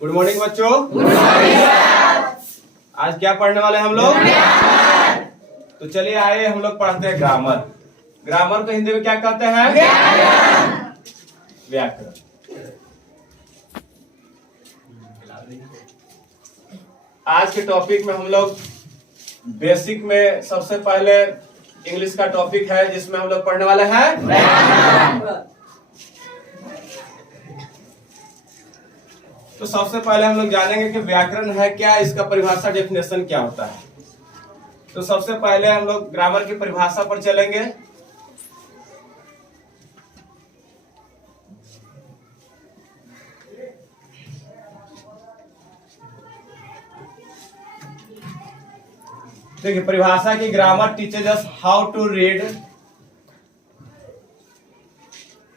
Good morning बच्चों। आज क्या पढ़ने वाले हम लोग? तो चलिए आइए हम लोग पढ़ते हैं ग्रामर। ग्रामर को हिंदी में क्या कहते हैं? व्याकरण। आज के टॉपिक में हम लोग बेसिक में सबसे पहले इंग्लिश का टॉपिक है जिसमें हम लोग पढ़ने वाले हैं। तो सबसे पहले हम लोग जानेंगे कि व्याकरण है क्या, इसका परिभाषा डेफिनेशन क्या होता है। तो सबसे पहले हम लोग ग्रामर की परिभाषा पर चलेंगे। देखिए परिभाषा की, grammar teaches us how to read,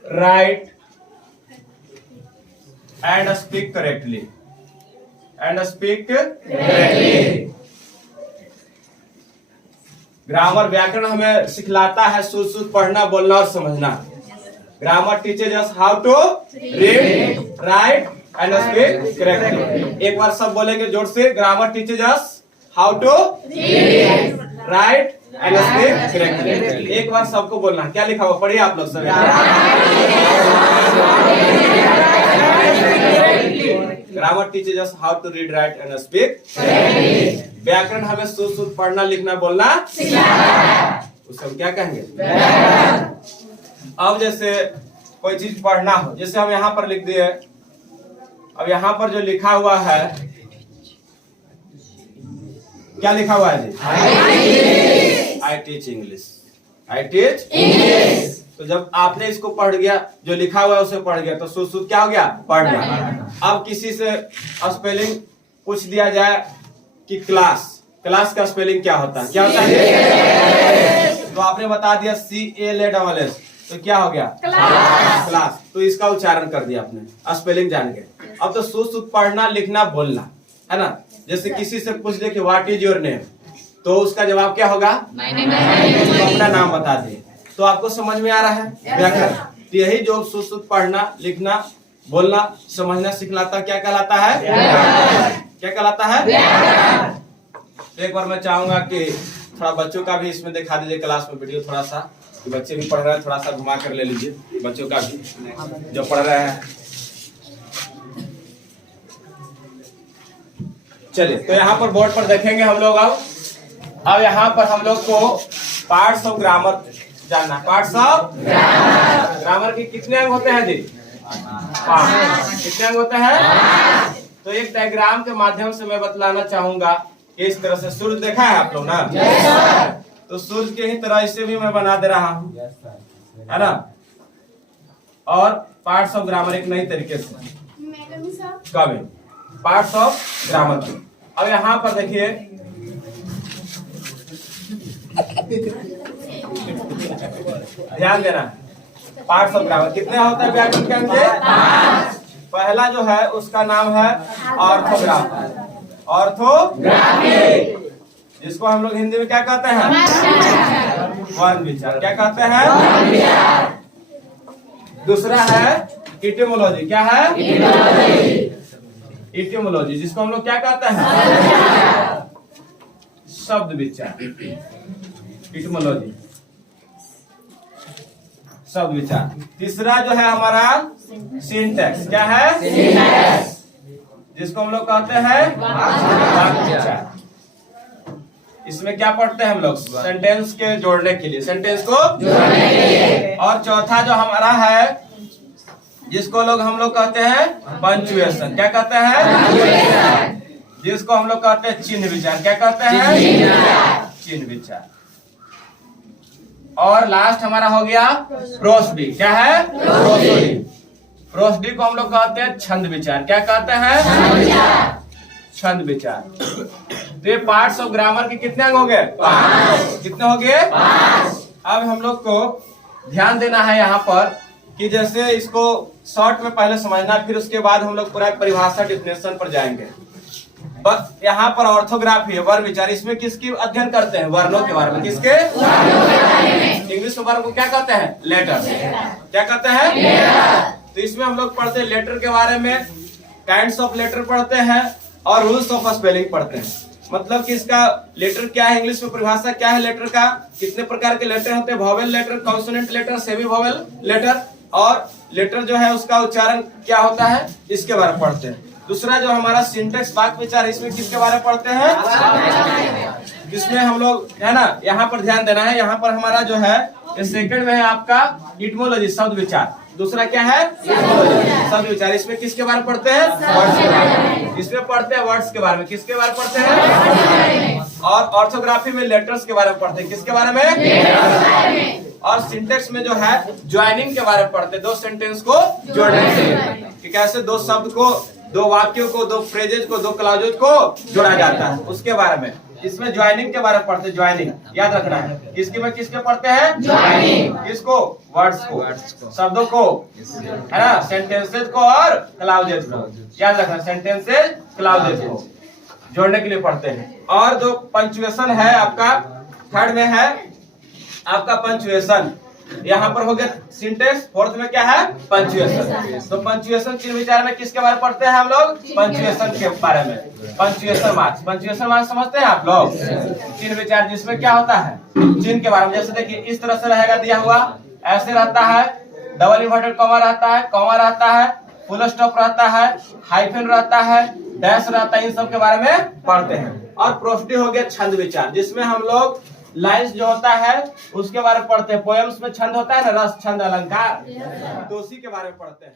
write and speak correctly grammar व्याकरण हमें सिखलाता है शुद्ध शुद्ध पढ़ना, बोलना और समझना। Grammar teaches us how to read, write and speak correctly. एक बार सब बोलेंगे जोर से, grammar teaches us how to read, write and speak correctly. एक बार सबको बोलना। क्या लिखा हुआ पढ़िए आप लोग सब। Grammar teaches us how to read, write and speak. व्याकरण हमें शुद्ध शुद्ध पढ़ना, लिखना, बोलना उसको हम क्या कहेंगे? अब जैसे कोई चीज पढ़ना हो, जैसे हम यहाँ पर लिख दिए, अब यहाँ पर जो लिखा हुआ है, क्या लिखा हुआ है जी? I teach English. I teach English. तो जब आपने इसको पढ़ गया, जो लिखा हुआ है उसे पढ़ गया, तो शुद्ध शुद्ध क्या हो गया? पढ़ना। अब किसी से स्पेलिंग पूछ दिया जाए कि क्लास, क्लास का स्पेलिंग क्या होता है? क्या होता है? तो आपने बता दिया CALASS, तो क्या हो गया? क्लास। तो इसका उच्चारण कर दिया आपने, स्पेलिंग जान गए। अब तो शुद्ध शुद्ध पढ़ना, लिखना, बोलना है ना। जैसे किसी से पूछ दे कि व्हाट इज योर नेम, तो उसका जवाब क्या होगा? तो अपना नाम बता दिए। तो आपको समझ में आ रहा है व्याकरण? तो यही जो शुद्ध शुद्ध पढ़ना, लिखना, बोलना, समझना सिखलाता क्या कहलाता है? क्या कहलाता है? एक बार मैं चाहूंगा कि थोड़ा बच्चों का भी इसमें दिखा दीजिए क्लास में वीडियो, थोड़ा सा बच्चे भी पढ़ रहे हैं, थोड़ा सा घुमा कर ले लीजिए बच्चों का भी जो पढ़ रहे हैं। चलिए तो यहाँ पर बोर्ड पर देखेंगे हम लोग। अब यहाँ पर हम लोग को पार्ट्स ऑफ ग्रामर जानना। पार्ट्स ऑफ ग्रामर के कितने अंग होते हैं जी? 5। कितने अंग होते हैं? तो एक डायग्राम के माध्यम से मैं बतलाना चाहूंगा कि इस तरह से सूर्य देखा है आप लोग ना? तो सूर्य के ही तरह इसे भी मैं बना दे रहा हूँ, है ना। और पार्ट्स ऑफ ग्रामर एक नई तरीके से कब पार्ट्स ऑफ ग्रामर। अब यहाँ पर देखिए, ध्यान देना, पार्ट्स ऑफ ग्रामर कितने होते हैं व्याकरण के अंदर? पहला जो है उसका नाम है ऑर्थोग्राफी। ऑर्थोग्राफी जिसको हम लोग हिंदी में क्या कहते हैं? वर्ण विचार। क्या कहते हैं? दूसरा है इटिमोलॉजी। क्या है? इटिमोलॉजी जिसको हम लोग क्या कहते हैं? शब्द विचार। इटिमोलॉजी शब्द विचार। तीसरा जो है हमारा सिंटैक्स। क्या है? सिंटैक्स जिसको हम लोग कहते हैं वाक्य विचार। इसमें क्या पढ़ते हैं हम लोग? सेंटेंस के जोड़ने के लिए, सेंटेंस को जोड़ने के लिए। और चौथा जो हमारा है जिसको हम लोग कहते हैं पंक्चुएशन। क्या कहते हैं? जिसको हम लोग कहते हैं चिन्ह विचार। क्या कहते हैं? चिन्ह विचार। और लास्ट हमारा हो गया प्रोसोडी। क्या है? प्रोसोडी। प्रोसोडी को हम लोग कहते हैं छंद विचार। क्या कहते हैं? छंद विचार। तो ये पार्ट्स ऑफ ग्रामर के कितने अंग हो गए? 5। कितने हो गए? 5। अब हम लोग को ध्यान देना है यहाँ पर कि जैसे इसको शॉर्ट में पहले समझना, फिर उसके बाद हम लोग पूरा परिभाषा डेफिनेशन पर जाएंगे। बस यहाँ पर ऑर्थोग्राफी है, वर्ण विचार। इसमें किसकी अध्ययन करते हैं? वर्णों के बारे में। किसके? इंग्लिश में वर्ण को क्या कहते हैं? लेटर। क्या कहते हैं? तो इसमें हम लोग पढ़ते हैं लेटर के बारे में, काइंड्स ऑफ लेटर पढ़ते हैं और रूल्स ऑफ स्पेलिंग पढ़ते हैं। मतलब कि इसका लेटर क्या है, इंग्लिश में परिभाषा क्या है लेटर का, कितने प्रकार के लेटर होते हैं, vowel letter, consonant letter, semi vowel letter, और लेटर जो है उसका उच्चारण क्या होता है, इसके बारे में पढ़ते हैं। दूसरा जो हमारा सिंटेक्स वाक्य विचार, इसमें किसके बारे में पढ़ते हैं, इसमें हम लोग है ना, यहाँ पर ध्यान देना है। यहाँ पर हमारा जो है सेकंड में है आपका इटमोलॉजी, शब्द विचार। दूसरा क्या है, शब्द विचार। इसमें किसके बारे में पढ़ते हैं, वर्ड्स के बारे में। इसमें पढ़ते हैं वर्ड्स के बारे में, किसके बारे में पढ़ते हैं, और ऑर्थोग्राफी में लेटर्स के बारे में पढ़ते हैं, किसके बारे में, और सिंटेक्स में जो है ज्वाइनिंग के बारे में पढ़ते हैं, दो सेंटेंस को जोड़ने से कि कैसे दो शब्द को, दो वाक्यों को, दो फ्रेजेज को, दो क्लॉजेज को जोड़ा जाता है, उसके बारे में। इसमें ज्वाइनिंग के बारे में पढ़ते हैं, ज्वाइनिंग याद रखना है। इसके में किसके पढ़ते हैं, ज्वाइनिंग, किसको, वर्ड्स को, शब्दों को, है ना, सेंटेंसेज को और क्लॉजेज को याद रखना, सेंटेंसेज क्लॉजेज को जोड़ने के लिए पढ़ते हैं। और जो पंक्चुएशन है आपका, थर्ड में है आपका पंक्चुएशन। यहाँ पर हो गया सिंटेक्स, फोर्थ में क्या है, पंक्चुएशन। तो पंक्चुएशन चिन्ह विचार में किसके बारे में पढ़ते हैं हम लोग, पंक्चुएशन के बारे में। पंक्चुएशन मार्क्स, पंक्चुएशन मार्क्स समझते हैं आप लोग, चिन्ह विचार जिसमें क्या होता है, चिन्ह के बारे में। जैसे देखिए इस तरह से रहेगा दिया हुआ, ऐसे रहता है, डबल इन्वर्टेड कॉमा रहता है, कॉमा रहता है, फुल स्टॉप रहता है, हाइफन रहता है, डैश रहता है, इन सब के बारे में पढ़ते हैं। और प्रोस्टी हो गया छंद विचार, जिसमें हम लोग लाइन्स जो होता है उसके बारे में पढ़ते हैं। पोएम्स में छंद होता है ना, रस, छंद, अलंकार, तो उसी के बारे में पढ़ते हैं।